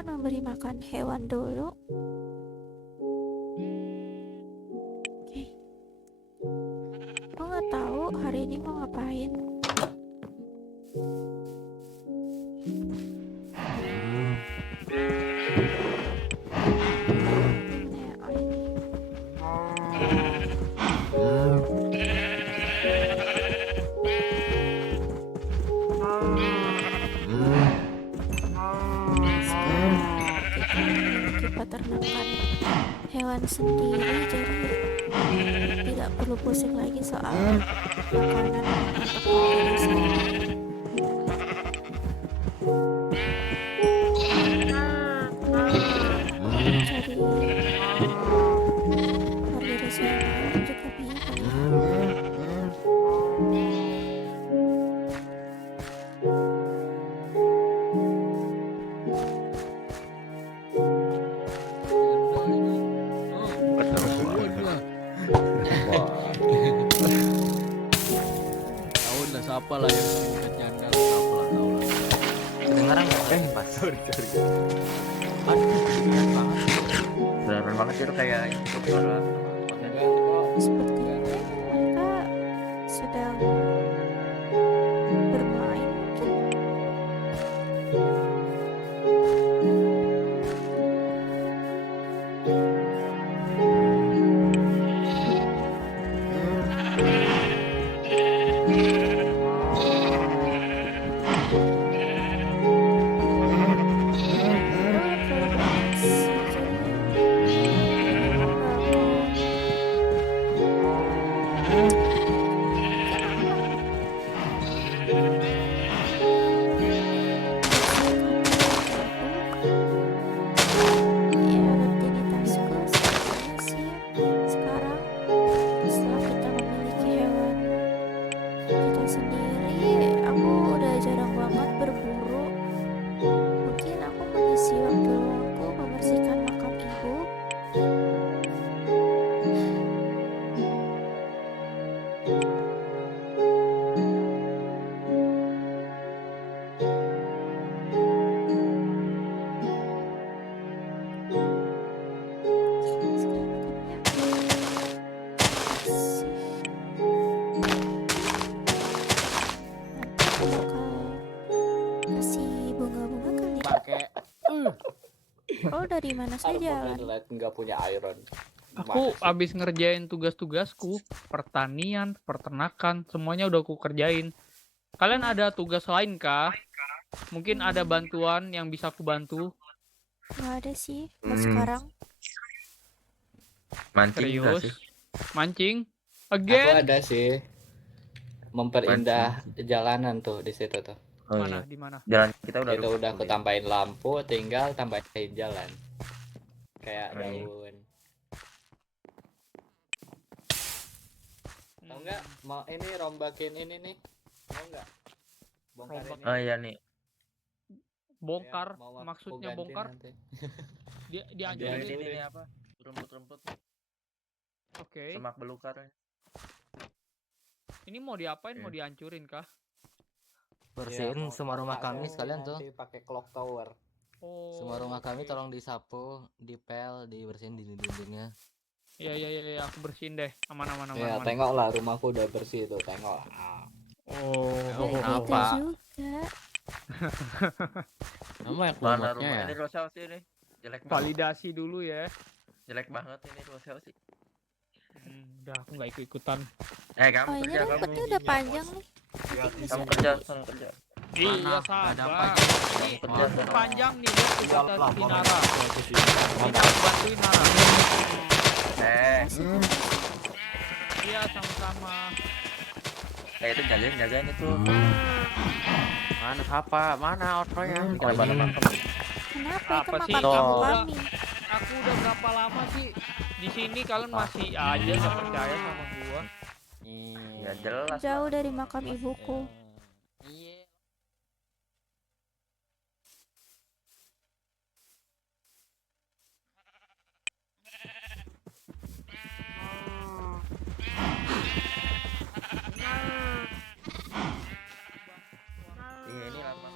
akan memberi makan hewan dulu. Oke. Aku nggak tahu hari ini mau ngapain. Gimana ya? Oh ini. Sekarang kita memiliki peternakan hewan sendiri, jadi tidak perlu pusing lagi soal makanan untuk diri sendiri. Cari organisasi yang lain juga bisa kali ya. Tahu lah siapa lah yang punya channel, siapa lah tahu lah. Kedengaran nggak pas? sorry Aduh, kedengeran banget. Beneran banget itu kayak YouTuber lah. Sepertinya mereka sedang bermain mungkin. Ya, rutinitasku sepertinya sih sekarang setelah kita memiliki hewan kita sendiri, aku udah jarang banget berburu. Mungkin aku mengisi waktu luangku membersihkan makam ibu. Sekarang makamnya bersih. Nanti aku bakal kasih bunga-bunga kali. Pakai Oh, dari mana saja, Lan? nggak punya iron. Aku abis ngerjain tugas-tugasku, pertanian, peternakan, semuanya udah aku kerjain. Kalian ada tugas lain kah? Mungkin ada bantuan yang bisa aku bantu? Nggak ada sih, buat sekarang. Mancing enggak Serius? sih? Mancing? Aku Again? ada sih memperindah jalanan tuh di situ tuh. Oh Mana? iya. Di mana? Jalan kita udah Itu udah aku tambahin lampu, tinggal tambahin jalan. Kayak Oh, iya. daun. Tahu nggak? Mau ini rombakin ini nih? Mau nggak? Bongkar Rombak. ini. Oh iya nih. Bongkar? Ya, mau aku Maksudnya ganti bongkar? nanti. Dia Di dihancurin? Dihancurin. sini nih apa? Rumput-rumput Oke. semak belukar. Ini mau diapain? Oke. Mau dihancurin kah? Bersihin Iya, mau semua rumah pakai kami sekalian tuh. nanti pakai clock tower. Oh. Semua rumah kami oke. tolong disapu, dipel, dibersihin dinding-dindingnya. Iya, iya, iya, iya, aku bersihin deh. Aman, aman, aman, Ya, aman. tengoklah rumahku udah bersih tuh, tengok. Oh. Ya, gitu Apa? juga. nama yang Mana kelompoknya rumah ya. ini Rosel sih ini? Jelek banget. Validasi dulu ya. Jelek banget ini Rosel sih. Udah, aku nggak ikut-ikutan. Kamu Oh, ini kerja kamu. rumputnya udah panjang nih. Kamu kerja, sana kerja. Iya, Mana? Nggak ada sabar. apa-apa. Ini Kerja, rumput sana. panjang nih, lihat tuh kata Iyalah, si Bang. Nara. Ini aku bantuin Nara. Iya, sama-sama. Itu jagain itu. Mana apa? Mana outronya? Kenapa ada makam? Kenapa itu Apa sih? makam Toh. ibu Udah. kami? Aku udah berapa lama sih di sini, kalian masih aja nggak percaya sama gua. Ya jelas. Jauh dari makam ibuku. Iya. Iya ini lama.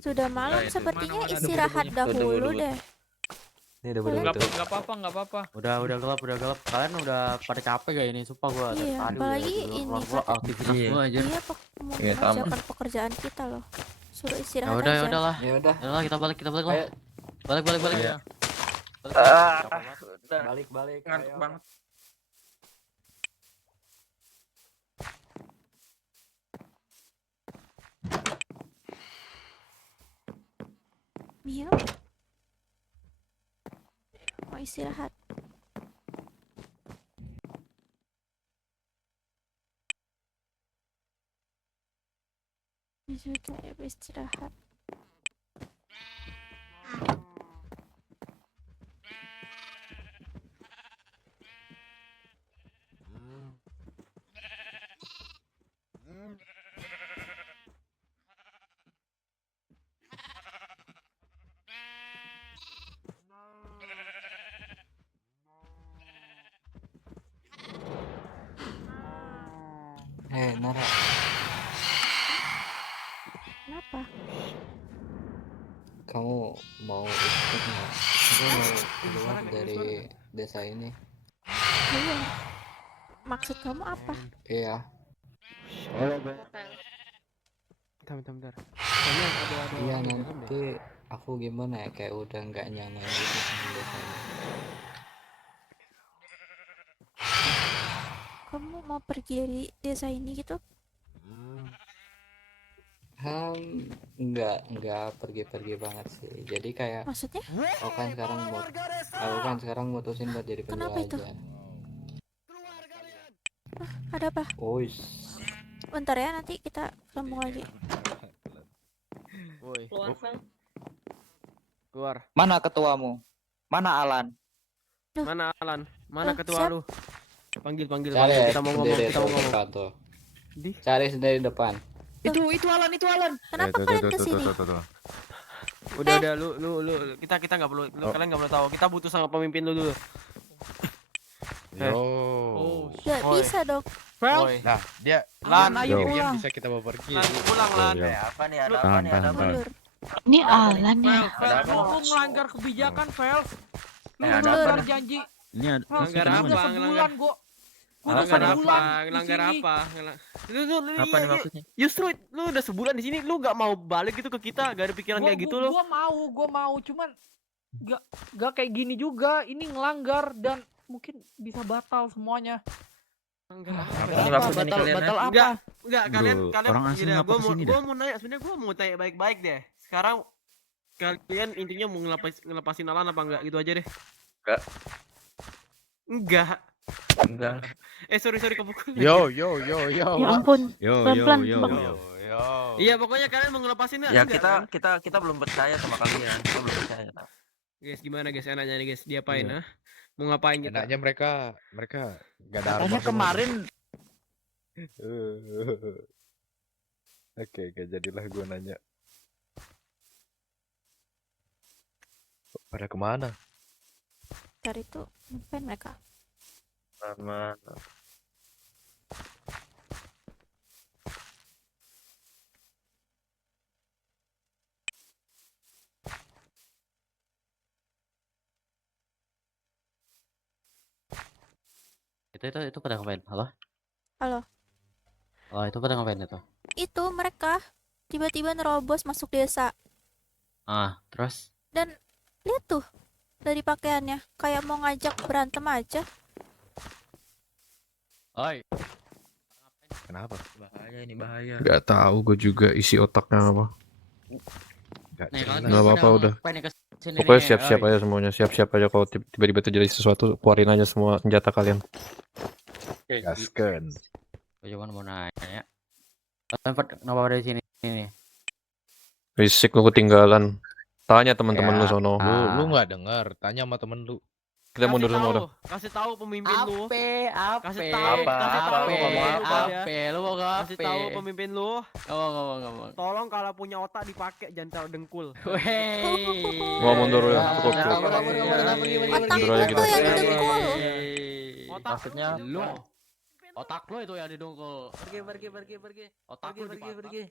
Sudah malam itu. sepertinya Mana-mana ada istirahat debu-debunya. dahulu Debu-debu. deh. Ini udah Boleh. betul. Nggak apa-apa. Udah gelap. Kalian udah pada capek gak ini? Sumpah gua dari Iya, tadi apalagi udah ini gua kata- aktivitas Iya. gua aja. Iya, mau Iya, sama. mengerjakan pekerjaan kita loh. Suruh Ya istirahat udah aja. lah. Ya udah, Ya udah kita balik lah. Ayo. Balik. Iya. Udah balik. ngantuk ayo. banget. Mio. Mau istirahat. Sudah ya istirahat. Nara, Kenapa? kamu mau ikut nggak? Aku mau keluar dari desa ini. Keluar. Maksud kamu apa? Iya, Bentar. iya nanti aku gimana ya, kayak udah nggak nyaman gitu sama desa ini. Kamu mau pergi dari desa ini gitu? Nggak pergi-pergi banget sih. Jadi kayak Maksudnya? aku kan sekarang mutusin buat jadi Kenapa itu? penjelajah. Ada apa? Uis, Bentar ya, nanti kita sambung lagi. Woi. Keluar. Mana ketuamu? Mana Alan? Mana Alan? Mana Oh, ketua siap. lu? Panggil. cari Kita mau ngomong. sendiri tuh depan tuh. Di? Cari sendiri depan. Itu Alan. Kenapa kalian kesini? Udah lu kita nggak perlu kalian nggak perlu tahu. Kita butuh sama pemimpin lu dulu. Oh, Gak Oi. bisa dong. Fel, Woi. Nah, dia Lan, ayo dia pulang. bisa kita bawa pergi. Lan pulang Lan. Apa nih? Ada apa Tahan, nih? Ada tahan, apa? tahan. Mundur. Ini Alan ya. Fel, Ada apa? lu melanggar kebijakan, Fel. Lu Ada melanggar apa? janji. Ini Fel, Langgar udah apa? sebulan gua. Gua udah Langgar apa? sebulan di Langgar sini. apa? Lu Apa nih maksudnya? Justru lu udah sebulan di sini, lu nggak mau balik gitu ke kita, gak ada pikiran kayak gitu lu. Gua mau, cuman gak kayak gini juga. Ini ngelanggar dan mungkin bisa batal semuanya. Ini maksudnya nih kalian ya? Enggak, kalian orang asing gini, ngapa kesini gua mau nanya, sebenarnya gua mau tanya baik-baik deh. Sekarang kalian intinya mau ngelepasin Alan apa enggak gitu aja deh. Enggak. Sorry kepukul. Yo. Ya ampun. Pelan-pelan, Bang. Iya, pokoknya kalian mau ngelepasin Ya enggak, kan? kita belum percaya sama kalian. Kita belum percaya. Guys, gimana guys? Enaknya nih guys, diapain ah? Mau ngapain kita? Enaknya mereka nggak ada Katanya armor kemarin semua. Oke, jadilah gua nanya. Pada kemana? Dari itu ngapain mereka? Sama Itu pada ngapain? Halo? Halo. Oh, itu pada ngapain itu? Itu mereka tiba-tiba nerobos masuk desa. Terus? Dan lihat tuh dari pakaiannya kayak mau ngajak berantem aja. Oi. Kenapa? bahaya ini bahaya. Gak tahu gue juga isi otaknya apa. Nih, kalian Nggak apa-apa, pada udah. ngapain nih kesini Pokoknya nih? siap-siap aja semuanya. Siap-siap aja kalau tiba-tiba terjadi sesuatu, keluarin aja semua senjata kalian. Gasken. Gue cuma mau nanya. Kalian kenapa ada di sini nih? Risik lu ketinggalan. Tanya teman-teman lu sono. Lu nggak dengar? Tanya sama temen lu. Kita mundur semua udah. Kasih tahu pemimpin lu. Kasih Apa? tahu Lu ngomong apa? Lu mau Kasih tahu pemimpin lu. Ngomong. Tolong kalau punya otak dipakai, jangan taruh dengkul. Gua mundur ya. Cukup. Otak Mundur lu aja tuh kita. yang dengkul. Otak Maksudnya lu. Otak lu itu yang didengkul. Pergi. Otak lu dipakai.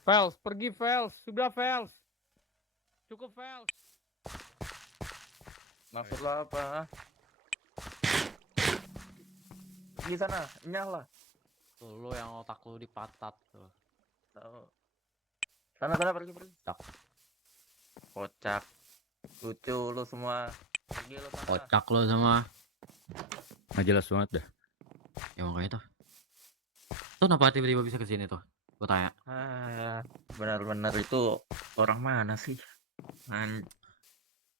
Fels, pergi Fels. Sudah Fels. Cukup Fels. Maksud lo apa? Di sana, nyala. Tuh, lu yang otak lu dipatat tuh. Tahu. Sana pergi. Kocak. Lucu lu semua. Pergi lu sana. Kocak lu semua. Nggak jelas banget dah. Ya makanya tuh. Tuh kenapa tiba-tiba bisa kesini tuh? Gue tanya. Benar-benar itu orang mana sih?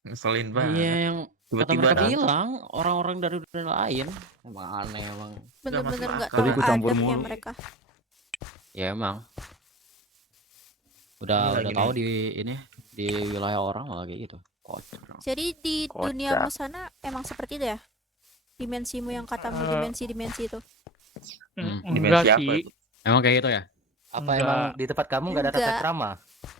Ngeselin banget. Iya, yang kata Tiba-tiba mereka datang. bilang orang-orang dari dunia lain. Emang aneh emang. Bener-bener masuk nggak akal. tahu Tadi adab ya mereka. Ya emang. Ini Udah lagi tahu nih. di wilayah orang malah kayak gitu. Kocak. Jadi di Kocak. duniamu sana emang seperti itu ya? Dimensimu yang katamu dimensi-dimensi itu. Enggak Dimensi apa sih. itu? Emang kayak gitu ya? Apa Enggak. emang di tempat kamu nggak ada tata Enggak. krama?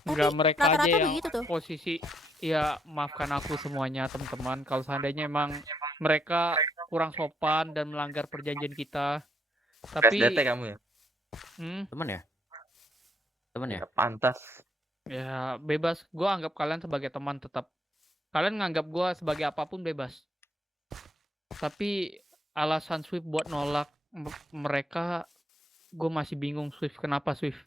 Enggak, Tapi mereka aja rata-rata yang begitu tuh. posisi. Ya maafkan aku semuanya teman-teman. Kalau seandainya emang mereka kurang sopan dan melanggar perjanjian kita. Tapi PSDT kamu ya? Temen ya? Temen ya? Ya pantas. ya bebas. Gue anggap kalian sebagai teman tetap. Kalian nganggap gue sebagai apapun bebas. Tapi alasan Swift buat nolak mereka, gue masih bingung Swift. Kenapa Swift?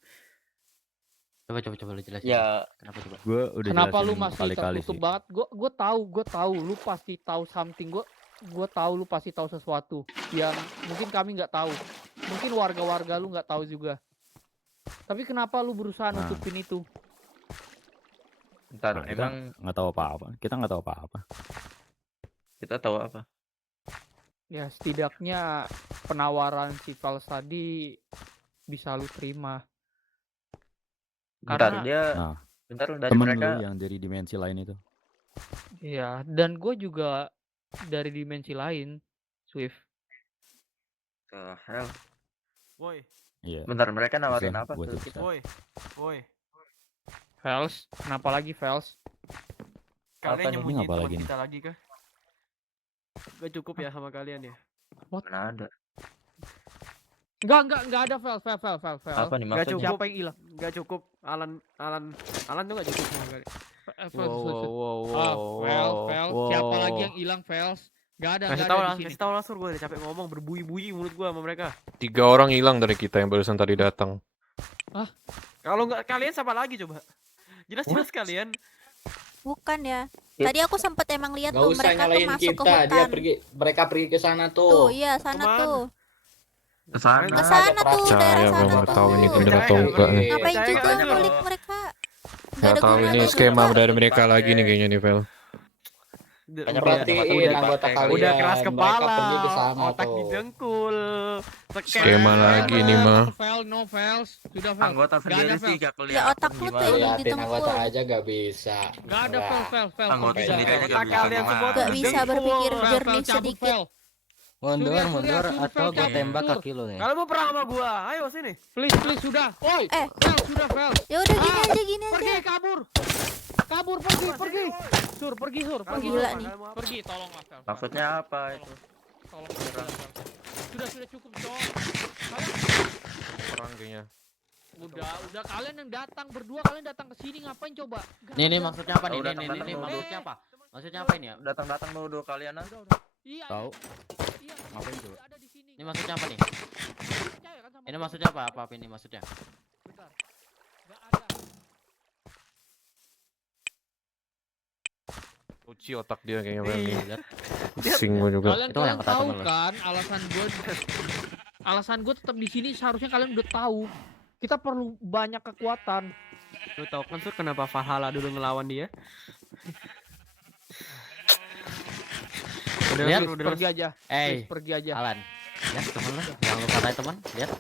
Coba lu jelasin. Ya, Kenapa coba? Gue udah Kenapa jelasin lu masih kali-kali tertutup sih. banget? Gue tahu, lu pasti tahu something. Gue tahu lu pasti tahu sesuatu yang mungkin kami nggak tahu. Mungkin warga-warga lu nggak tahu juga. Tapi kenapa lu berusaha Nah. nutupin itu? bentar. Nah, Emang nggak tahu apa-apa. Kita nggak tahu apa-apa. kita tahu apa? Ya setidaknya penawaran si Vals tadi bisa lu terima. Bentar Karena dia. Nah, Bentar dari temen mereka. lu yang dari dimensi lain itu. ya, dan gue juga dari dimensi lain, Swift. The hell. Woi, Iya. Bentar mereka nawarin Bisa, apa gua ke tuh kita? woi, woi. Vals, kenapa lagi Vals? Apa Kalian nih? nyembunyiin Ini apa teman lagi nih? kita lagi kah? Gak cukup ya sama kalian ya? Mana ada? Enggak ada Vals. Apa nih Nggak maksudnya? cukup. Siapa yang hilang? Gak cukup. Alan tuh gak cukup sama kalian. Vals. Siapa lagi yang hilang, Vals? Gak ada Kasih di tau sini. lah sur, gue udah capek ngomong, berbuih-buih mulut gue sama mereka. 3 orang hilang dari kita yang barusan tadi datang. Kalau nggak kalian siapa lagi coba? Jelas-jelas kalian. Bukan ya. Ya. Tadi aku sempet emang lihat Nggak tuh usah mereka tuh nyalain masuk ke kita, dia hutan. mereka pergi ke sana Tuh, tuh. iya sana Kemana? tuh. Ke sana. Ke sana tuh, Perasaan. daerah Saya sana belum tuh. tahu ini bener atau Percaya enggak nih. Ngapain Percaya juga aja ngulik loh. mereka? Nggak tahu ini gunanya skema juga. dari mereka lagi nih kayaknya nih, Vel. Banyak Perhatiin udah anggota dipakai. kalian. Udah keras mereka kepala, pergi ke sana otak tuh. didengkul, Skema lagi nih mah. No Vals. Sudah Vals. Anggota Nggak sendiri ada, sih Vel. gak Ya kelihatan otak lu tuh gimana. yang Liatin ditengkul. anggota aja gak bisa. Gak ada Vals. Anggota Sampai sendiri sana. aja Otak gak bisa kalian semua gimana. Gak bisa berpikir jernih cabut sedikit. Vel. Mundur, Surya, mundur, Surya, atau Surya, gue tembak Sur. kaki lu nih. Kalau mau perang sama gua, ayo sini. Please sudah. Oi. Eh. Vels, sudah Vels. Ya udah gini aja, gini Pergi, aja. kabur, pergi. Sur, pergi. Gila nih. Pergi, tolonglah Vels. Maksudnya apa itu? Tolong. Sudah cukup, Cok. Kalian Perang kayaknya. udah kalian yang datang berdua, kalian datang ke sini ngapain coba? Nggak Nih ada. maksudnya apa nih? Udah, Nih teman-teman. maksudnya apa? Maksudnya apa ini ya? Datang-datang dulu kalian ah. Iya. Tahu? Iya. Ngapain coba? Ada di sini. Ini maksudnya apa nih? Percaya kan sama Ini gua? maksudnya apa? Apa ini maksudnya? Bentar. Nggak ada. Uci otak dia kayaknya Vel nih. Lihat. Pusing gua juga. Kalian Itu yang kata tahu temen lo. kan alasan gue tetap di sini, seharusnya kalian udah tahu. Kita perlu banyak kekuatan. Lu tau kan sur kenapa Valhalla dulu ngelawan dia? Udah Lihat, sur, udah Pergi aja. Eh, Please, pergi aja. Alan. Lihat temen lo. Yang lu katain teman. Lihat.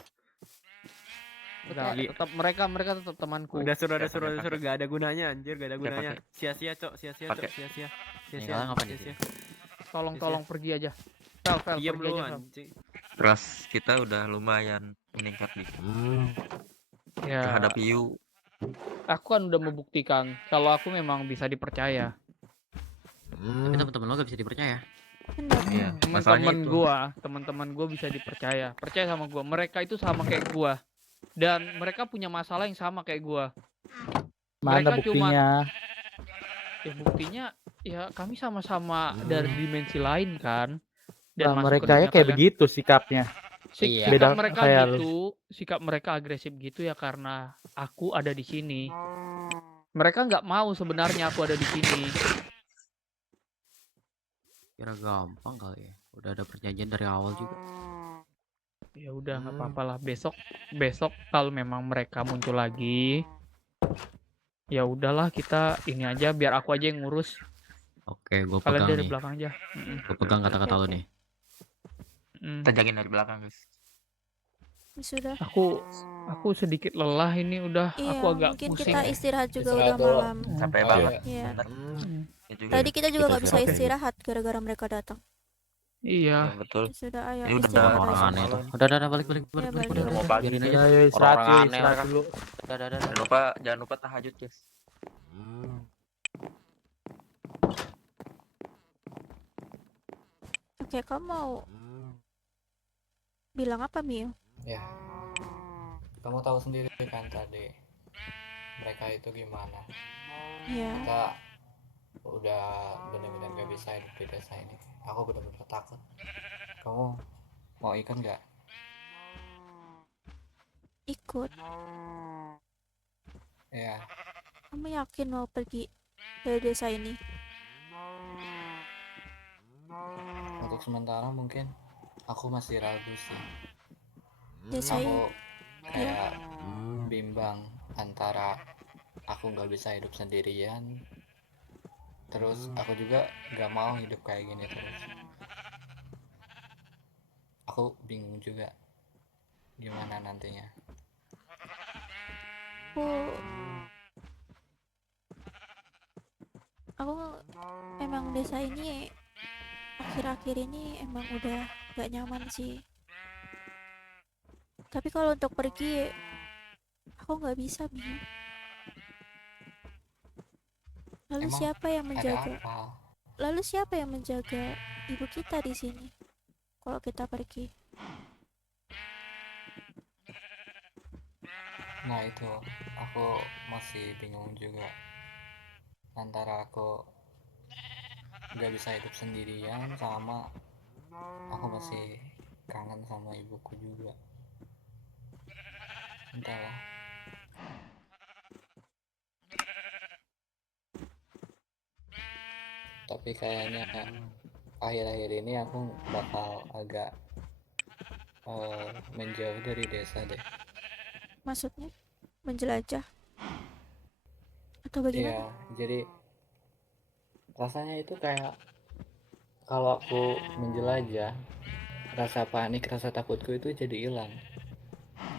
Udah, tetap mereka tetap temanku. Udah sur, Pakai. gak ada gunanya anjir, gak ada Oke, gunanya. pakai. Sia-sia cok, sia-sia cok, Pakai. sia-sia. Nih, kalian ngapain di sini? Tolong pergi aja. Vel, Diam pergi lu aja. Vel. anjing. Trust kita udah lumayan meningkat dikit Ya, terhadap Yu. aku kan udah membuktikan kalau aku memang bisa dipercaya. Tapi teman-teman lo gak bisa dipercaya. Bener. Iya, masalahnya Teman-teman itu. teman-teman gua bisa dipercaya. Percaya sama gua. Mereka itu sama kayak gua. Dan mereka punya masalah yang sama kayak gua. Mana Mereka cuma buktinya? ya buktinya ya kami sama-sama dari dimensi lain kan. Dan Lah, masuk ke mereka ya dunia kayak kalian. begitu sikapnya. Iya. Sikap Beda mereka kayak lu. gitu, sikap mereka agresif gitu ya karena aku ada di sini. Mereka nggak mau sebenarnya aku ada di sini. Kira gampang kali ya. Udah ada perjanjian dari awal juga. Ya udah nggak apa-apa lah. Besok kalau memang mereka muncul lagi, ya udahlah kita ini aja biar aku aja yang ngurus. Oke, gue Kalian pegang dari nih. belakang aja. Gue pegang kata-kata lo Oke. nih. Mm. Kita jagain dari belakang guys. Sudah. Aku sedikit lelah ini udah. Iya, Aku agak mungkin pusing. kita istirahat juga Istirahat udah dulu. malam. Capek Oh, banget. Iya. Bentar. Mm. Ya juga. Tadi kita juga Kita nggak bisa istirahat. istirahat gara-gara mereka datang. Iya. Ya, betul. Sudah, ayo Ini udah istirahat Orang aja. aneh tuh. Udah balik Ya, balik. udah, Mau pagi biarin sih. aja. Ayo istirahat Orang-orang cuy, aneh istirahat mereka. dulu. Jangan lupa tahajud guys. Oke, kamu mau bilang apa, Mio? Ya, kamu tahu sendiri kan tadi mereka itu gimana. Ya, Kita udah benar-benar gak bisa hidup di desa ini. Aku benar-benar takut. Kamu mau ikut nggak? ikut. Ya, Kamu yakin mau pergi dari desa ini? untuk sementara mungkin aku masih ragu sih. Desa ini. Aku kayak bimbang antara aku nggak bisa hidup sendirian, terus aku juga nggak mau hidup kayak gini terus. Aku bingung juga gimana nantinya. Aku emang desa ini akhir-akhir ini emang udah gak nyaman sih. Tapi kalau untuk pergi, aku nggak bisa, Mio. Lalu Emang siapa yang Ada menjaga? apa? Lalu siapa yang menjaga ibu kita di sini? Kalau kita pergi. Nah itu, aku masih bingung juga antara aku nggak bisa hidup sendirian sama aku masih kangen sama ibuku juga. Entahlah. Tapi kayaknya akhir-akhir ini aku bakal agak menjauh dari desa deh. Maksudnya menjelajah atau Iya, bagaimana? jadi rasanya itu kayak kalau aku menjelajah, rasa panik, rasa takutku itu jadi hilang.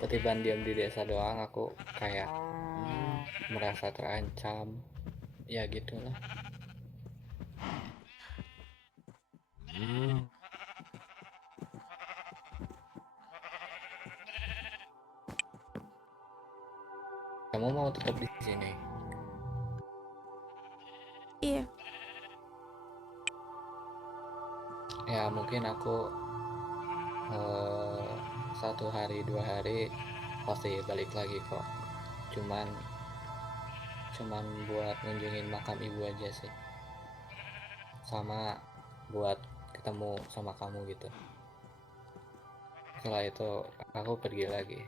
Ketiban diam di desa doang, aku kayak merasa terancam. Ya gitulah. Kamu mau tetap di sini? Iya, Ya mungkin aku 1 hari 2 hari pasti balik lagi kok. Cuman buat ngunjungin makam ibu aja sih, sama buat ketemu sama kamu gitu. Setelah itu aku pergi lagi.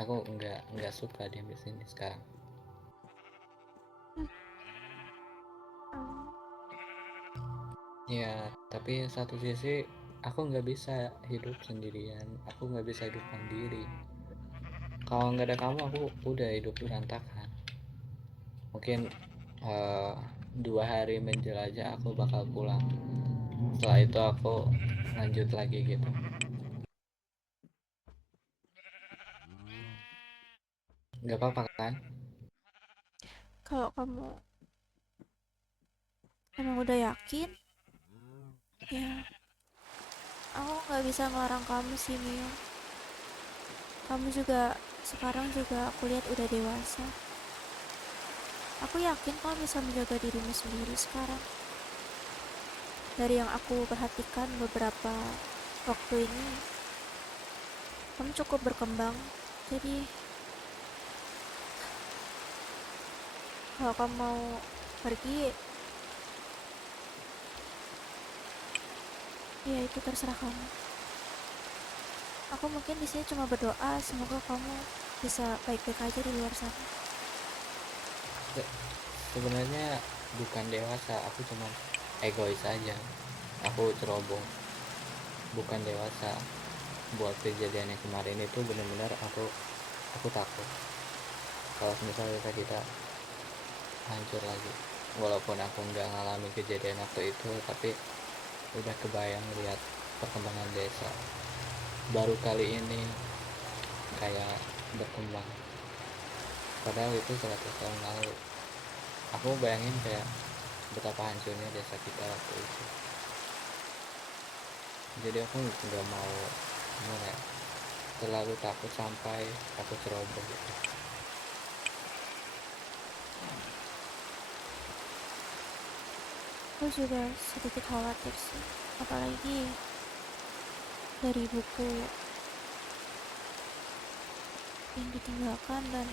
Aku nggak suka di sini sekarang. Ya tapi satu sisi aku nggak bisa hidup sendirian, aku nggak bisa hidup mandiri. Kalau nggak ada kamu aku udah hidup berantakan. Mungkin 2 hari menjelajah aku bakal pulang. Setelah itu aku lanjut lagi gitu. Nggak apa-apa kan? kalau kamu emang udah yakin, ya aku nggak bisa ngelarang kamu sih, Mio. Kamu juga sekarang juga aku lihat udah dewasa. Aku yakin kamu bisa menjaga dirimu sendiri sekarang. Dari yang aku perhatikan beberapa waktu ini, kamu cukup berkembang. Jadi Kalau kamu mau pergi, ya itu terserah kamu. Aku mungkin di sini cuma berdoa semoga kamu bisa baik-baik aja di luar sana. Sebenarnya bukan dewasa, aku cuman egois aja. Aku ceroboh, bukan dewasa. Buat kejadian yang kemarin itu benar-benar aku takut kalau misalnya kita hancur lagi. Walaupun aku nggak ngalamin kejadian waktu itu, tapi udah kebayang lihat perkembangan desa baru kali ini kayak berkembang, padahal itu 100 tahun lalu. Aku bayangin kayak betapa hancurnya desa kita waktu itu. Jadi aku nggak mau gimana ya, terlalu takut sampai aku ceroboh gitu. Aku juga sedikit khawatir sih, apalagi dari buku yang ditinggalkan dan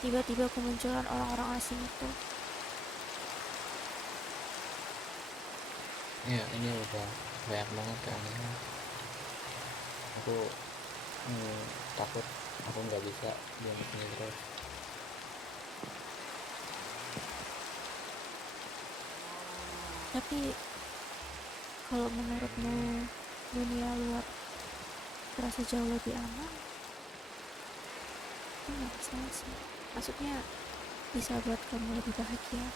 tiba-tiba kemunculan orang-orang asing itu. Ya ini udah banyak banget keanehan. Aku takut aku nggak bisa diam sini terus. Tapi kalau menurutmu dunia luar terasa jauh lebih aman, itu nggak masalah sih. Maksudnya bisa buat kamu lebih bahagia.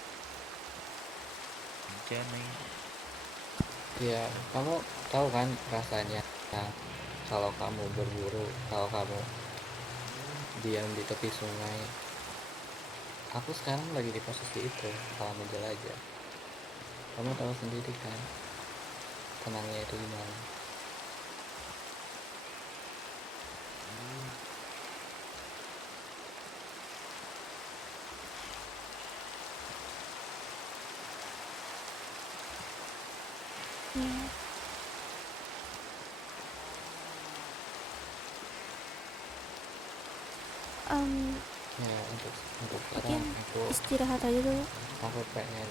Ya kamu tahu kan rasanya kalau kamu berburu, kalau kamu diam di tepi sungai. Aku sekarang lagi di posisi itu, kalau menjelajah. Kamu tahu sendiri kan tenangnya itu gimana. Ya, Ya untuk mungkin sekarang istirahat aja dulu. aku pengen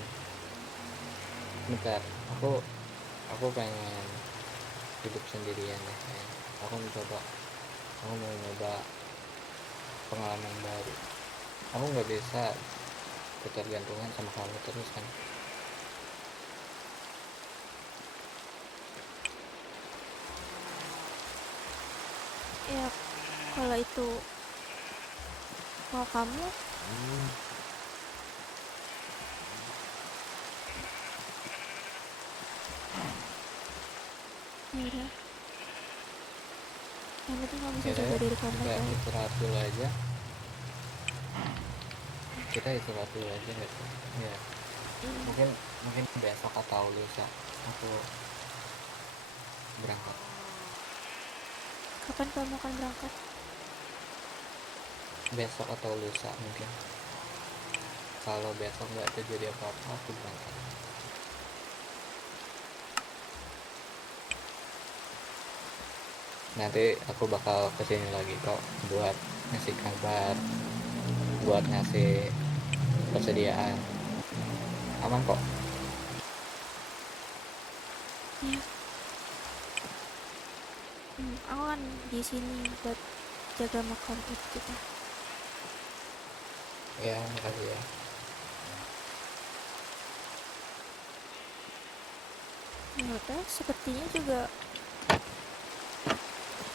bentar, aku pengen hidup sendirian ya. Aku mau nyoba pengalaman baru. Aku nggak bisa ketergantungan sama kamu terus kan. Ya, kalau itu mau kamu, ya udah. Yang penting kamu bisa Yaudah, jaga diri kamu kita baik-baik. istirahat dulu aja. Kita istirahat dulu aja nggak sih? Ya, Iya. mungkin besok atau lusa aku berangkat. Kapan kamu akan berangkat? Besok atau lusa mungkin. Kalau besok nggak terjadi apa-apa, aku berangkat. Nanti aku bakal kesini lagi kok buat ngasih kabar, buat ngasih persediaan. Aman kok. Iya. Aku kan di sini buat jaga makam itu kita. Ya, makasih ya. Ya udah, sepertinya juga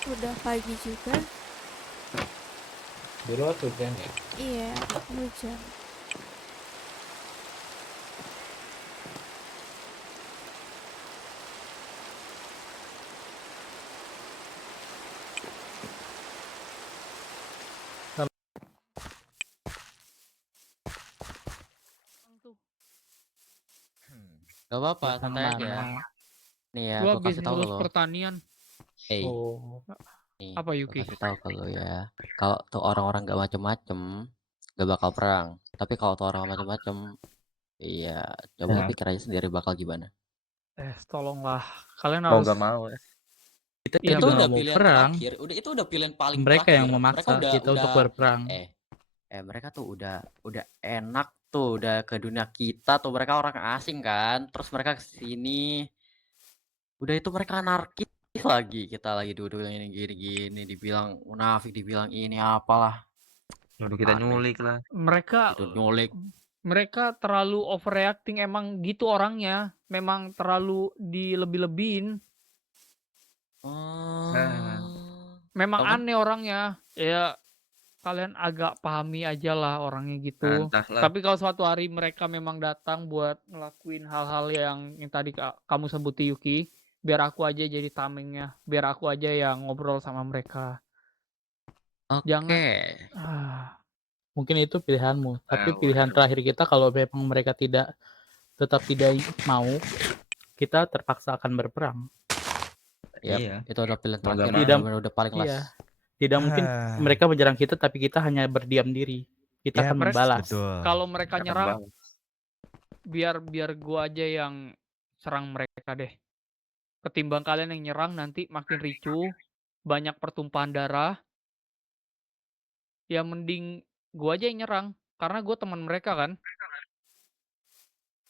udah pagi juga. Di luar hujan ya? Iya, hujan. Gak apa-apa, santai aja ya. Nih ya, Gua gua habis kasih tahu ke ngurus lo. pertanian. Oh. Nih, Apa gua Yuki? kasih tahu ke lo ya. Kalau tuh orang-orang gak macem-macem, gak bakal perang. Tapi kalau tuh orang macem-macem, iya, coba pikir aja sendiri bakal gimana. Tolonglah. Kalian Mau harus gak mau ya. Iya, Itu nggak udah mau pilihan perang. terakhir. Itu udah pilihan paling Mereka yang terakhir. memaksa kita untuk berperang. mereka tuh udah enak tuh, udah ke dunia kita tuh, mereka orang asing kan, terus mereka kesini, udah itu mereka anarkis lagi, kita lagi duduk ini gini-gini, dibilang munafik, dibilang ini apalah, Udah kita aneh. nyulik lah. Mereka Itu nyulik. mereka terlalu overreacting, emang gitu orangnya. Memang terlalu dilebih-lebihin. Memang Apa? aneh orangnya. Ya kalian agak pahami aja lah orangnya gitu. Entahlah. Tapi kalau suatu hari mereka memang datang buat ngelakuin hal-hal yang tadi kamu sebutin Yuki, biar aku aja jadi tamengnya, biar aku aja yang ngobrol sama mereka. Jangan. Oke. Mungkin itu pilihanmu, tapi Ah, pilihan waduh. terakhir kita kalau memang mereka tetap tidak mau, kita terpaksa akan berperang. Yap, Iya. itu adalah pilihan Mau terakhir, nggak Tidak, benar-benar udah paling last. iya. Tidak mungkin mereka menyerang kita, tapi kita hanya berdiam diri. Kita akan membalas. Kalau mereka Akan nyerang, bang. biar gua aja yang serang mereka deh. Ketimbang kalian yang nyerang nanti makin ricuh, banyak pertumpahan darah. Ya mending gua aja yang nyerang, karena gua teman mereka kan.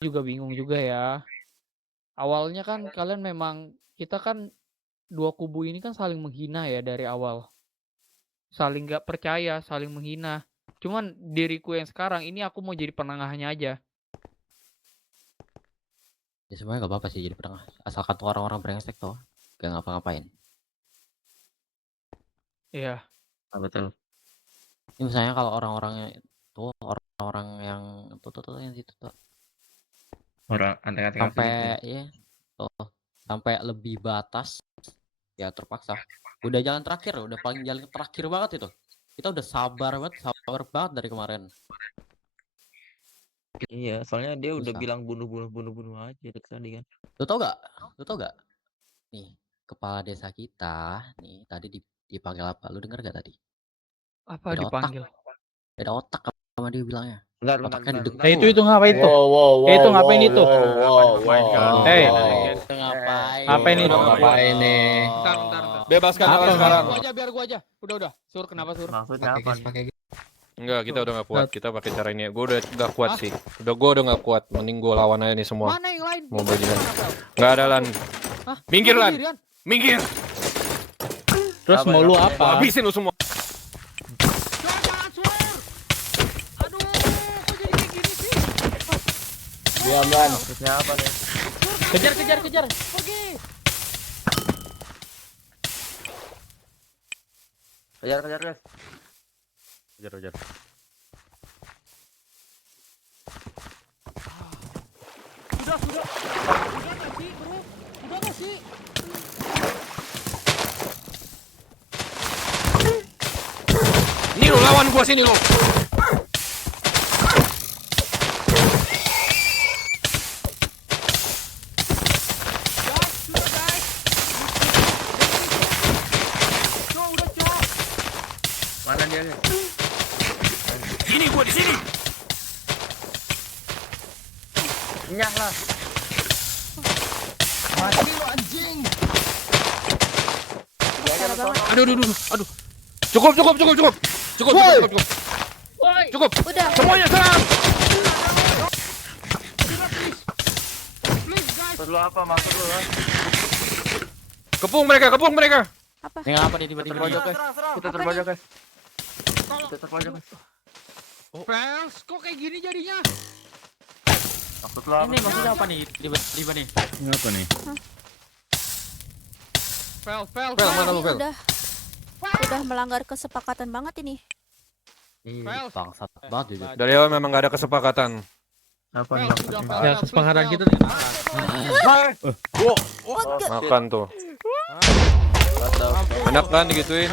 Juga bingung juga ya. Awalnya kan kalian memang, kita kan dua kubu ini kan saling menghina ya dari awal. Saling gak percaya, saling menghina. Cuman diriku yang sekarang ini aku mau jadi penengahnya aja. Ya sebenarnya gak apa-apa sih jadi penengah, asalkan tuh orang-orang brengsek tuh gak ngapa-ngapain. Iya. Betul. Ini misalnya kalau orang-orangnya itu orang-orang yang tuh yang situ tuh Orang antek-antek sampai gitu. ya tuh sampai lebih batas, ya terpaksa. Udah jalan terakhir, udah paling jalan terakhir banget itu. Kita udah sabar banget dari kemarin. Iya, soalnya dia udah Susah. bilang bunuh aja dari tadi kan. Lu tau gak? Nih, kepala desa kita nih tadi dipanggil apa? Lu denger gak tadi? Apa Beda dipanggil? Beda otak sama dia bilangnya. Bentar. Itu ngapain tuh? Itu ngapain itu? Hey, Itu ngapain? Ngapain itu? Ngapain nih? Bentar. Bebaskan Apa orang sekarang. Biar gua aja. Udah. Sur, kenapa Sur? Maksudnya apa? Enggak, kita udah gak kuat. Kita pakai cara ini. Gue udah gak kuat sih. Gue udah gak kuat. Mending gue lawan aja nih semua. Mana yang lain? Mau bajingan. Gak ada Lan. Hah? Minggir Lan. Sendirian? Minggir. Terus mau lu apa? Habisin lu semua. Jangan Sur. Aduh, kok jadi kayak gini sih? Diam, Lan. Maksudnya apa nih? Kejar. Pergi. Kejar guys. Kejar. Udah gak sih, bro? Udah gak sih? Nih lu lawan gua sini lu. Mana dia? Sini gua di sini. Nyak lah. Parah banget. Aduh. Cukup. Woi, Cukup. Udah. Semuanya serang. please guys. Maksud lu apa? Maksud lu? Kepung mereka. Apa? Ini apa nih tiba-tiba nih? Terbojok guys. Kita Apa terbojok nih? guys. Kita terbojok guys. Pels, kok kayak gini jadinya? Maksud lu apa? Ini maksudnya apa nih? Tiba-tiba nih. Apa nih? Pel. Mana lu, Ini Vel? udah melanggar kesepakatan banget ini. Pel. Bangsat banget jujur. Dari awal memang gak ada kesepakatan. Apa Pel, nih sudah, maksudnya? Pel. Ya, kesepakatan kita Makan tuh. Enak kan digituin?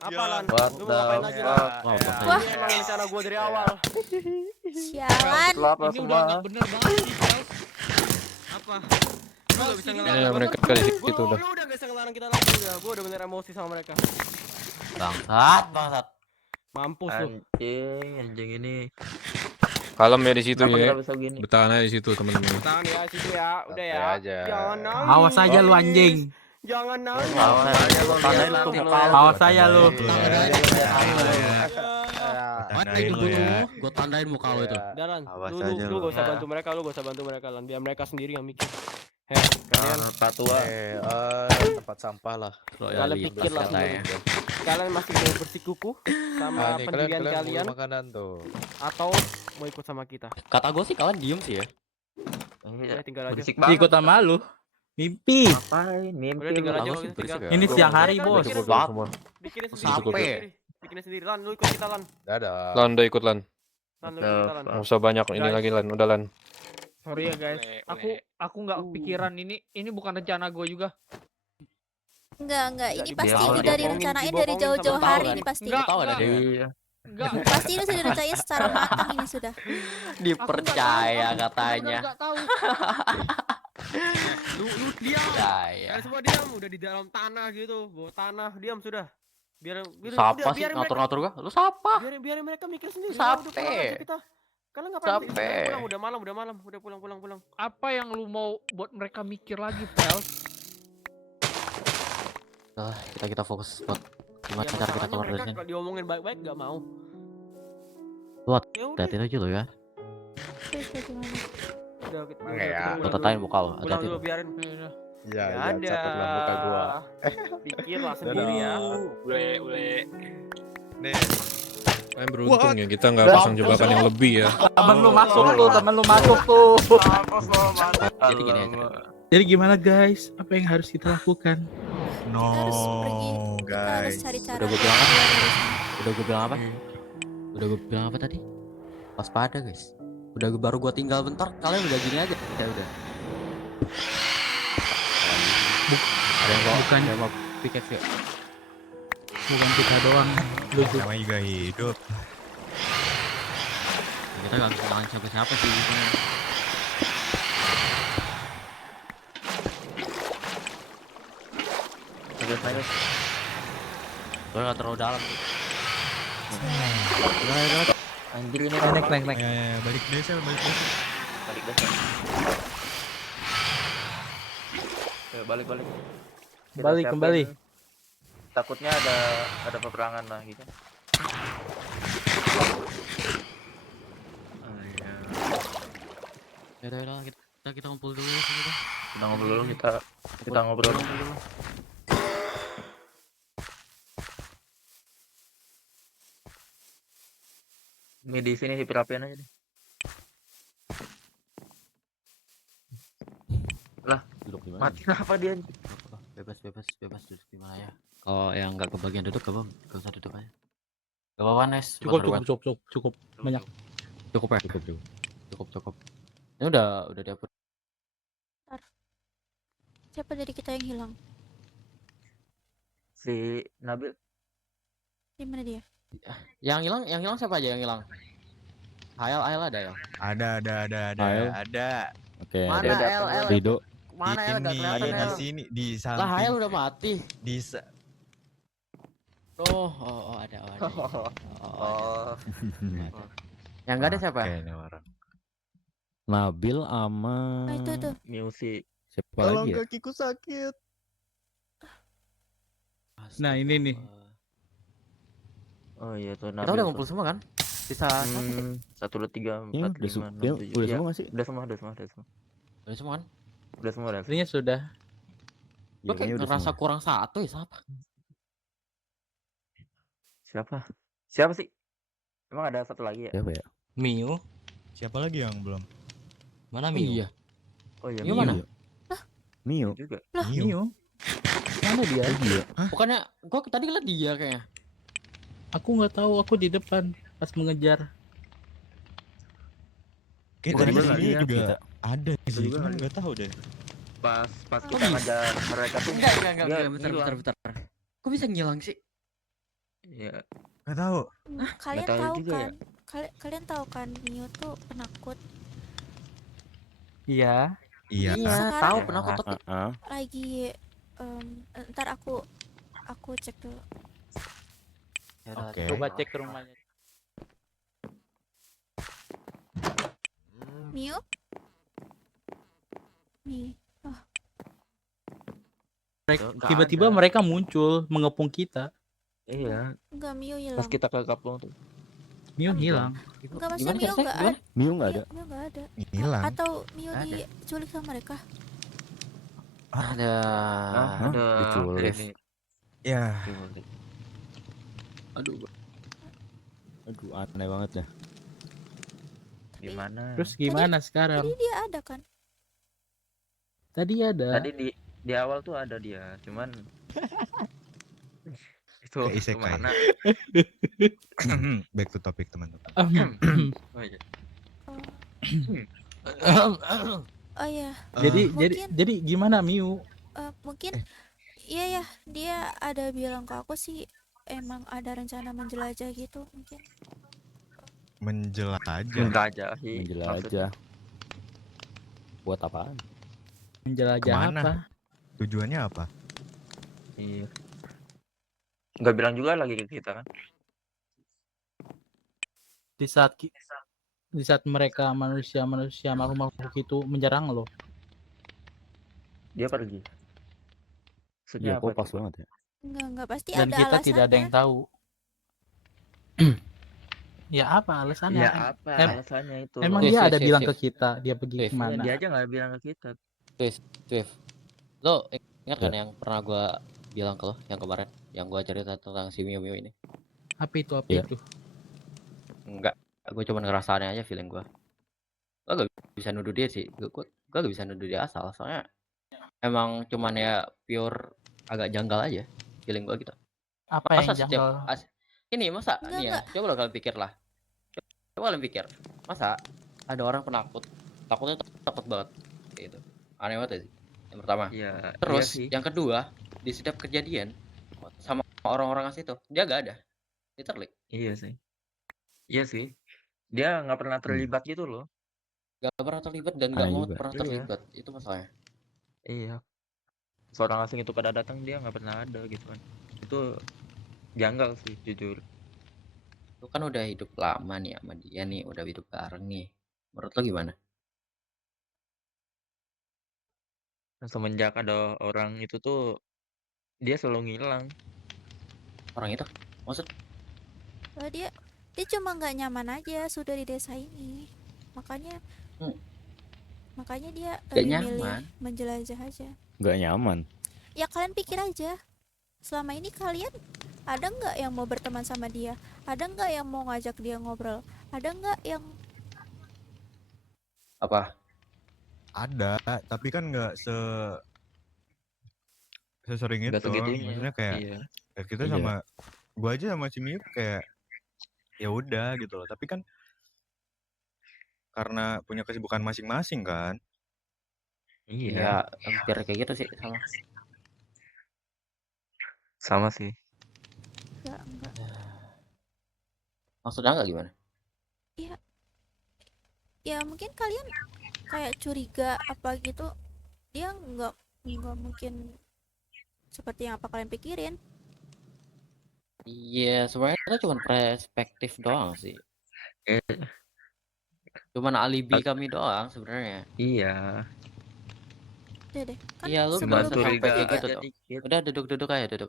Apa Lan? What Lu the mau ngapain lagi Lan? fuck? Wah. Ini emang rencana gua dari awal. Sialan. Maksud lu apa Ini semua? udah gak bener banget sih, Pels. Apa? Lu gak bisa Ini ngelarang. mereka di situ udah. Lu udah gak bisa ngelarang kita lagi udah. Gua udah bener emosi sama mereka. Bangsat. Mampus lu. Anjing ini. Kalem ya di situ Kenapa ya. kita bisa gini? Bertahan aja di situ teman-teman. Tahan ya situ ya. Udah ya. Santai aja. Jangan nangis. Awas aja lu anjing. Jangan nangis. Tandain tuh muka lu. Awas saya lu. Mana itu gue tandain muka lo itu. Dalan, Awas lu aja lu. gak usah bantu mereka, lu gak usah bantu mereka Lan. Biar mereka sendiri yang mikir. Kalian Pak Tua. Tempat sampah lah. kalian pikir lah katanya. kalian masih mau bersikukuh sama Nih, pendirian kalian makanan tuh. atau mau ikut sama kita? Kata gue sih kalian diem sih ya. Udah tinggal aja. Berisik Ikut banget. sama lu. Mimpi. Ngapain? Mimpi Udah tinggal lu. aja. Aku sih Tinggal. berisik ya. Ini siang hari, Mereka Bos. bikin Cukup dulu semua. Bikinnya sendiri. Sampai. bikinnya sendiri. Bikinnya sendiri Lan, lu ikut kita Lan. Dadah. Lan udah ikut Lan. Lan, lu ikut kita Lan. Nggak usah banyak ini Guys. lagi Lan. Udah Lan. Sorry ya guys. Aku nggak kepikiran ini bukan rencana gue juga. Enggak, ini Dibohongin, pasti dibohongin, udah direncanain dari dibohongin jauh-jauh sama hari tahu ini kan? pasti. Enggak, Tahu ada enggak. dia. Enggak. Pasti ini sudah direncanain secara matang ini sudah. Dipercaya Aku katanya. nggak tahu. Lu diam. Percaya. Kalian semua diam, udah di dalam tanah gitu, bawa tanah, diam sudah. Biar Siapa udah, sih biarin mereka, ngatur-ngatur gua? Lu siapa? biarin mereka mikir sendiri. Siapa? Udah pulang aja kita. Kalian ngapain? Siapa? Pulang, udah malam, udah pulang. Apa yang lu mau buat mereka mikir lagi, Fel? Kita fokus buat gimana Ya, cara kita masalahnya keluar dari mereka sini. kalau diomongin baik-baik gak mau. What? Ya udah, Hati-hati aja lo ya. Terus bagaimana? udah kita Enggak ya. pulang Lo dulu. tetain muka lo. Pulang Hati-hati dulu lo. biarin. Iya, Ya iya, catatlah muka gua. Pikirlah sendiri ya. Nih, Kalian beruntung ya kita nggak pasang jebakan yang lebih ya. Temen lu masuk tuh. Jadi gini aja. Jadi gimana guys? Apa yang harus kita lakukan? Kita harus pergi. Kita harus cari cara. Udah gue bilang apa? Udah gue bilang apa? Udah gue bilang apa tadi? Waspada guys. Baru gue tinggal bentar, kalian udah gini aja. Ya udah. Ada yang Bukan. ada yang mau pickaxe ya? Bukan kita doang. Lu juga. namanya juga hidup. Kita gak bisa ngalahin siapa-siapa sih di sini. Gue gak terlalu dalam. Anjir ini. Naik. Ya, balik desa. Balik desa. Ayo, balik. Kita siapin. Kembali. Takutnya ada peperangan lah gitu. Ya udah kita ngumpul dulu ya sini dah. Kita ngobrol dulu, kita ngobrol. Ini di sini rapian aja deh. Duduk di mana? Mati kenapa dia? Bebas duduk di mana ya? Kalau yang nggak kebagian duduk gak usah duduk aja. Gak apa-apa Nes. Cukup. Banyak. Cukup ya? Cukup. Ini udah diupload. Siapa dari kita yang hilang? Si Nabil. Di mana dia? Yang hilang siapa aja yang hilang? Hayal ada ya? Ada. Oke. Mana Ada El? Rido. Mana El gak kelihatan di El? sini di Lah Hayal udah mati. di Oh ada. Oh, Yang nggak ada siapa? ini orang. Nabil sama Ah, itu. music. siapa lagi ya? kakiku sakit. Nah, ini nih. Oh iya tuh Kita Nabil. udah tuh. ngumpul semua kan? Sisa siapa sih? 1, 2, 3, 4, 5, 6, 7. Udah Iya, semua masih? udah semua. Udah semua kan? Udah semua. Artinya sudah. Gue kayak ngerasa kurang satu ya siapa? Siapa sih? Emang ada satu lagi ya? Siapa ya? Mio. Siapa lagi yang belum? Mana Oh iya. Oh iya, Mio mana? Mio. juga. Mio. Mana dia? Bukannya gua tadi liat dia kayaknya. Aku nggak tahu. Aku di depan pas mengejar. Kita Bukan di juga sini dia, juga kita. ada sih, juga cuman ada. nggak tahu deh. Pas kita ngajar mereka tuh. Enggak, dia bentar. Kok bisa ngilang sih? Iya. Nggak tahu. Kalian tahu tahu juga ya. kan? Kalian tahu kan Mio tuh penakut. Iya. Iya. Sekarang Tahu pernah aku tapi lagi ntar aku cek dulu. ya udah, Oke. Coba cek ke rumahnya. Mio? Nih. Nggak tiba-tiba ada. mereka muncul mengepung kita. Iya, Enggak, Mio pas hilang. kita ke kampung tuh. Mio hilang. Enggak, maksudnya Gimana Mio ceritanya? enggak Gimana? ada. Mio nggak ada. Mio enggak ada. Hilang. Atau Mio Nggak ada. diculik sama mereka? Ada. Ada Diculik. ini. Ya, Diculik. Aduh. aduh aneh banget ya. Gimana? Terus gimana sekarang? Tadi dia ada kan? Tadi ada. Tadi di awal tuh ada dia, cuman itu Kayak isekai. kemana? Back to topic teman-teman. Oh iya. Oh iya, Jadi gimana Mio? mungkin iya ya, dia ada bilang ke aku sih emang ada rencana menjelajah gitu mungkin. Menjelajah. Menjelajahi. Menjelajah. Buat apaan? Menjelajah Kemana? apa? Tujuannya apa? Iya. Nggak bilang juga lagi ke kita kan? Di saat mereka manusia-manusia makhluk-makhluk itu menyerang lo. Dia pergi. Maksudnya Iya, apa kok pas coba? banget ya. Enggak, pasti Dan ada kita tidak ada yang alasannya. tahu. Ya apa alasannya? Ya apa alasannya itu? Emang loh? dia ada Swift, bilang ke Swift. kita dia pergi Swift. Iya, kemana? dia aja nggak bilang ke kita. Swift. Lo ingat kan Ya. yang pernah gua bilang ke lo yang kemarin, yang gua cerita tentang si Mio ini? Apa itu? Iya. Enggak, gue cuma ngerasain aja feeling gua. Gua gak bisa nuduh dia sih. Gua gak bisa nuduh dia asal, soalnya emang cuman ya pure agak janggal aja feeling gua gitu. Apa Masa yang setiap janggal? ini masa Enggak, nih ya, coba lo kalian pikir lah. Coba kalian pikir, masa ada orang penakut, takutnya takut banget gitu. Aneh banget ya sih. Yang pertama. Iya. Terus Iya sih. yang kedua, di setiap kejadian sama orang-orang asli itu dia gak ada. Literally. Iya sih. Iya sih. Dia nggak pernah terlibat gitu loh. Gak pernah terlibat dan gak Aneh mau juga. pernah Iya. terlibat. Itu masalahnya. Iya. Seorang asing itu pada datang dia nggak pernah ada gitu kan. Itu janggal sih jujur. Lu kan udah hidup lama nih sama dia nih, udah hidup bareng nih. Menurut lo gimana? Semenjak ada orang itu tuh dia selalu ngilang. Orang itu? Maksud? Dia cuma nggak nyaman aja sudah di desa ini. Makanya makanya dia Gak lebih milih nyaman. menjelajah aja. Nggak nyaman. Ya kalian pikir aja, selama ini kalian ada nggak yang mau berteman sama dia? Ada nggak yang mau ngajak dia ngobrol? Ada nggak yang Apa? Ada, tapi kan nggak sesering Nggak itu. segitunya. Maksudnya kayak Iya. ya kita Iya. sama gua aja sama si Mio kayak ya udah gitu loh. Tapi kan karena punya kesibukan masing-masing kan. Iya. Ya hampir kayak gitu sih sama. Sama sih. enggak? Maksudnya nggak gimana? Ya mungkin kalian kayak curiga apa gitu. Dia nggak mungkin seperti yang apa kalian pikirin. Iya, sebenarnya itu cuma perspektif doang sih. Cuman alibi kami doang sebenarnya. Iya. Udah deh, kan Iya, lu Cuma gak usah sebelumnya sampai curiga kayak gitu aja tuh. dikit. Udah duduk aja, duduk.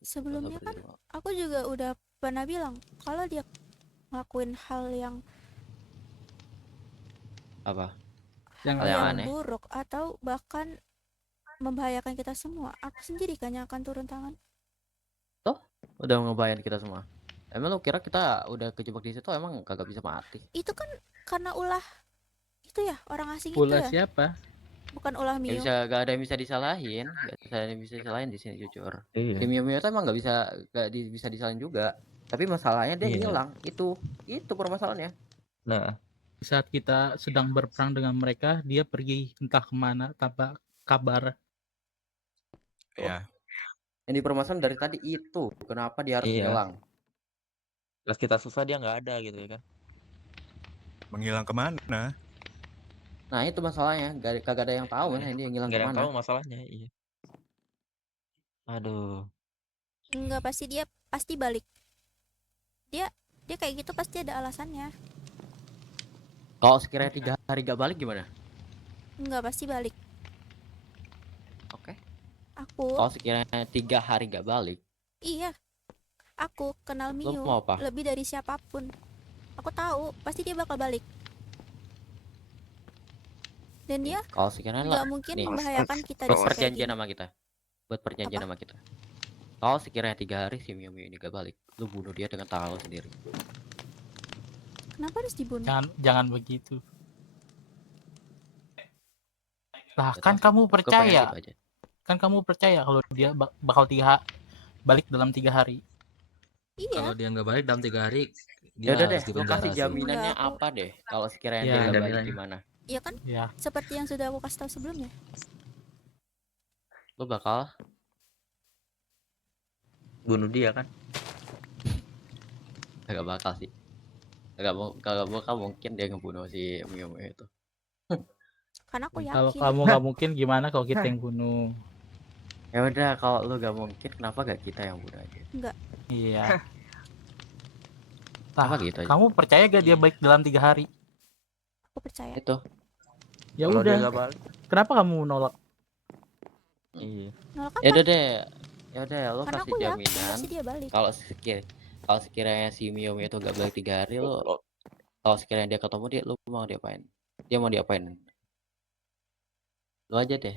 sebelumnya kan aku juga udah pernah bilang kalau dia ngelakuin hal yang Apa? Yang Hal yang yang aneh. buruk atau bahkan membahayakan kita semua, aku sendiri kan yang akan turun tangan. Udah ngebayan kita semua. Emang lu kira kita udah kejebak di situ emang kagak bisa mati? Itu kan karena ulah itu ya, orang asing itu Ulah ya, siapa? bukan ulah Gak Mio. bisa, gak ada yang bisa disalahin, gak ada yang bisa disalahin di sini jujur. Iya. Si Mio tuh emang gak bisa disalahin juga. Tapi masalahnya dia Iya. hilang. Itu permasalahannya. Nah, Di saat kita sedang berperang dengan mereka, dia pergi entah kemana tanpa kabar. Ya. Yang dipermasalahan dari tadi itu kenapa dia harus Iya. hilang. pas kita susah dia nggak ada gitu ya kan. Menghilang kemana? Nah itu masalahnya, kagak ada yang tahu kan dia ngilang Nggak ada yang kemana. tahu masalahnya. Iya. Aduh. Enggak, dia pasti balik. Dia kayak gitu pasti ada alasannya. Kalau sekiranya 3 hari gak balik gimana? Enggak, pasti balik. Oke. Aku, Kalau sekiranya 3 hari gak balik, iya, aku kenal lo Mio mau apa? lebih dari siapapun. Aku tahu pasti dia bakal balik. Dan dia Kalau sekiranya lo nggak mungkin nih membahayakan kita buat dengan kayak perjanjian gini. sama kita, buat perjanjian Apa? sama kita. Kalau sekiranya 3 hari si Mio Mio ini gak balik, lo bunuh dia dengan tangan lo sendiri. Kenapa harus dibunuh? Jangan begitu. Lah Ya kan toh, kamu gue pengen percaya. gitu aja. Kan kamu percaya kalau dia bakal balik dalam 3 hari. Iya. Kalau dia nggak balik dalam 3 hari, Ya dia udah deh, harus di lo penjara kasih sih. jaminannya Enggak, aku- apa deh? Kalau sekiranya Ya, dia gak balik jaminannya. gimana? Iya kan? Ya. Seperti yang sudah aku kasih tahu sebelumnya. Lo bakal Bunuh dia kan? gak bakal sih. Gak bakal mungkin dia ngebunuh si Mio Mio itu. Karena aku Kalau yakin. kamu nggak mungkin, gimana kalau kita yang bunuh? Ya udah, kalau lo gak mungkin, kenapa gak kita yang bunuh aja? Enggak. Iya. Apa Lah, gitu aja? kamu percaya gak dia balik dalam 3 hari? Aku percaya. Itu. Ya Kalau dia udah. nggak balik, Kenapa kamu nolak? iya. Nolak Ya apa? udah deh. Ya udah, lo Karena kasih aku yakin jaminan pasti dia balik. kalau sekiranya si Mio Mio itu gak balik 3 hari, lo kalau sekiranya dia ketemu dia, lo mau diapain? Dia mau diapain? Lo aja deh.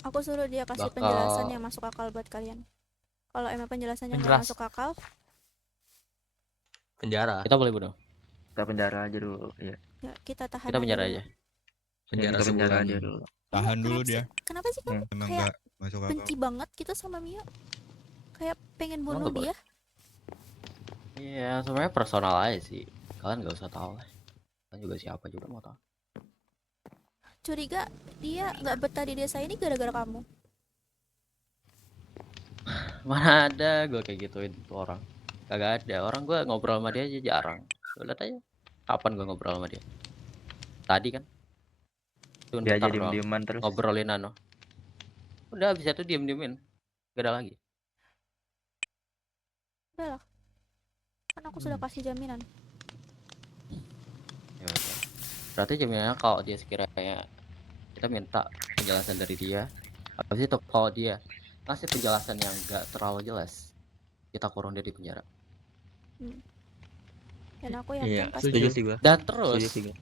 Aku suruh dia kasih Bakal- penjelasan yang masuk akal buat kalian. Kalau emang penjelasannya nggak masuk akal, Penjara. Kita boleh bunuh. Kita penjara aja dulu. Iya. ya kita tahan Kita penjara dulu. aja. Penjara kita sebulan penjara aja dulu. dulu. Tahan Iya, dulu kenapa dia. sih- Kenapa sih kamu Emang kayak gak masuk akal. benci banget gitu sama Mio? Kayak pengen Emang bunuh nggak dia? Iya, sebenarnya personal aja sih. Kalian gak usah tahu lah. Kalian juga siapa juga mau tahu. Curiga dia nggak betah di desa ini gara-gara kamu. Mana ada gue kayak gituin tuh orang. Kagak ada. Orang gue ngobrol sama dia aja jarang. Lo lihat aja. Kapan gue ngobrol sama dia? Tadi kan. Cuma Dia aja bentar doang. diem-dieman terus. Ngobrolin Udah habis itu diem-diemin. Gak ada lagi. Udah lah. Kan aku sudah kasih jaminan. Ya udah. Berarti jaminannya kalau dia sekiranya kita minta penjelasan dari dia. Habis itu kalau dia kasih penjelasan yang gak terlalu jelas, kita kurung dia di penjara. Dan aku yakin Iya, pasti setuju sih gua. Dan terus Setuju sih gua.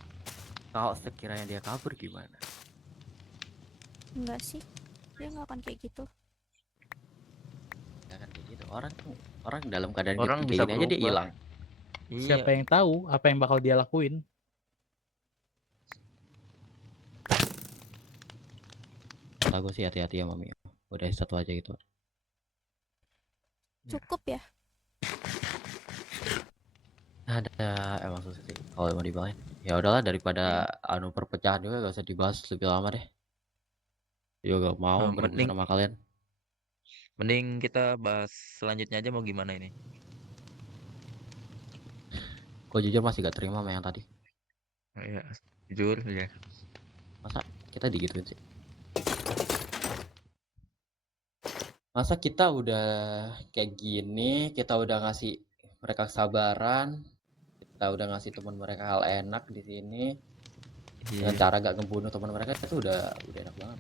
kalau sekiranya dia kabur gimana? enggak sih. Dia nggak akan kayak gitu. Ya kan kayak gitu. Orang dalam keadaan Orang kayak bisa gini aja dia berubah. hilang. Iya. Siapa yang tahu apa yang bakal dia lakuin? Kata gue sih hati-hati ya Mami. Udah satu aja gitu. Cukup ya. Ada emang susah sih kalau mau dibahas. Ya udahlah daripada anu perpecahan juga gak usah dibahas lebih lama deh. Juga gak mau mending- sama kalian. Mending kita bahas selanjutnya aja mau gimana ini. Gue jujur masih gak terima sama yang tadi. Iya, jujur ya. Masa kita digituin sih? Masa kita udah kayak gini, kita udah ngasih mereka kesabaran, kita udah ngasih teman mereka hal enak di sini, dengan Iya. cara gak ngebunuh teman mereka itu udah enak banget.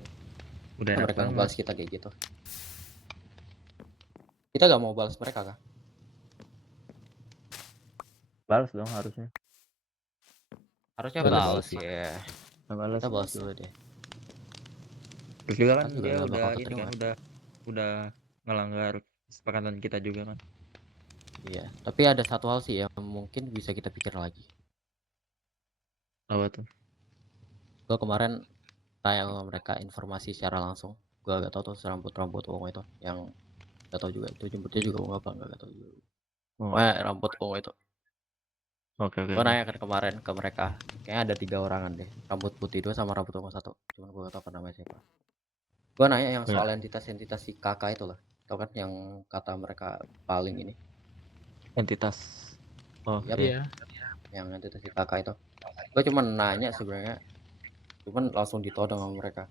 Udah enak Mereka banget. ngebalas kita kayak gitu. Kita gak mau balas mereka kah? Balas dong harusnya. Harusnya Balas. balas ya. Balas. Kita balas dulu deh. Terus juga kan Kan juga dia nggak udah bakal ini keterima. kan udah ngelanggar kesepakatan kita juga kan. Iya, tapi ada satu hal sih yang mungkin bisa kita pikir lagi. Apa tuh? Gua kemarin tanya sama mereka informasi secara langsung. Gua gak tahu tuh rambut ungu itu yang gak tahu juga itu jemputnya juga ungu apa gak tahu juga. Oh. Rambut ungu itu. Oke. Gua nanya kan kemarin ke mereka, kayaknya ada 3 orangan deh. Rambut putih 2 sama rambut ungu 1. Cuman gua gak tahu namanya siapa. Gua nanya yang soal entitas si kakak itu loh. Tau kan yang kata mereka paling ini. Entitas. Oh Yap. Iya. Yang entitas si kakak itu. Gua cuma nanya sebenarnya. Cuman langsung ditodong sama mereka.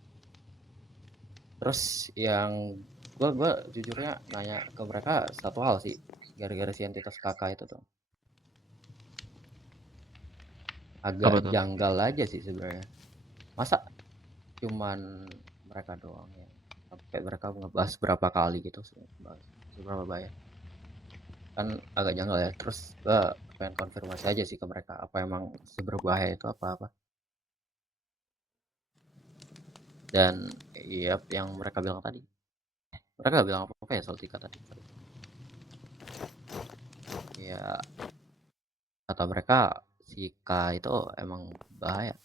Terus yang gua jujurnya nanya ke mereka satu hal sih, gara-gara si entitas kakak itu tuh Apa agak tuh? janggal aja sih sebenarnya. Masa cuman mereka doang ya. Sampai mereka ngebahas berapa kali gitu bahas seberapa bahaya. Kan agak janggal ya. Terus gua pengen konfirmasi aja sih ke mereka apa emang seberbahaya itu apa-apa. Dan iya yang mereka bilang tadi. Mereka gak bilang apa-apa ya soal Tika tadi. Ya kata mereka si K itu emang bahaya.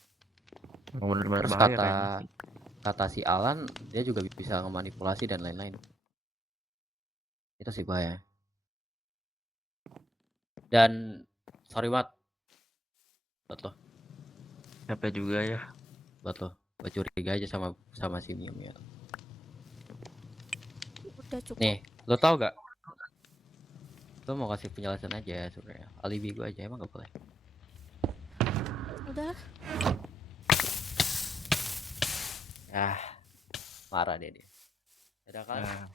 Emang bener-bener Terus bahaya kayaknya sih. kata si Alan dia juga bisa memanipulasi dan lain-lain. Itu sih bahaya. Dan sorry banget buat lo, Capek juga ya. buat lo. Gue curiga aja sama si Mium ya. Udah cukup. Nih, lo tau gak? Lo mau kasih penjelasan aja sebenarnya. Alibi gue aja emang gak boleh. Udahlah. Ah, marah dia. Ada kan? Nah,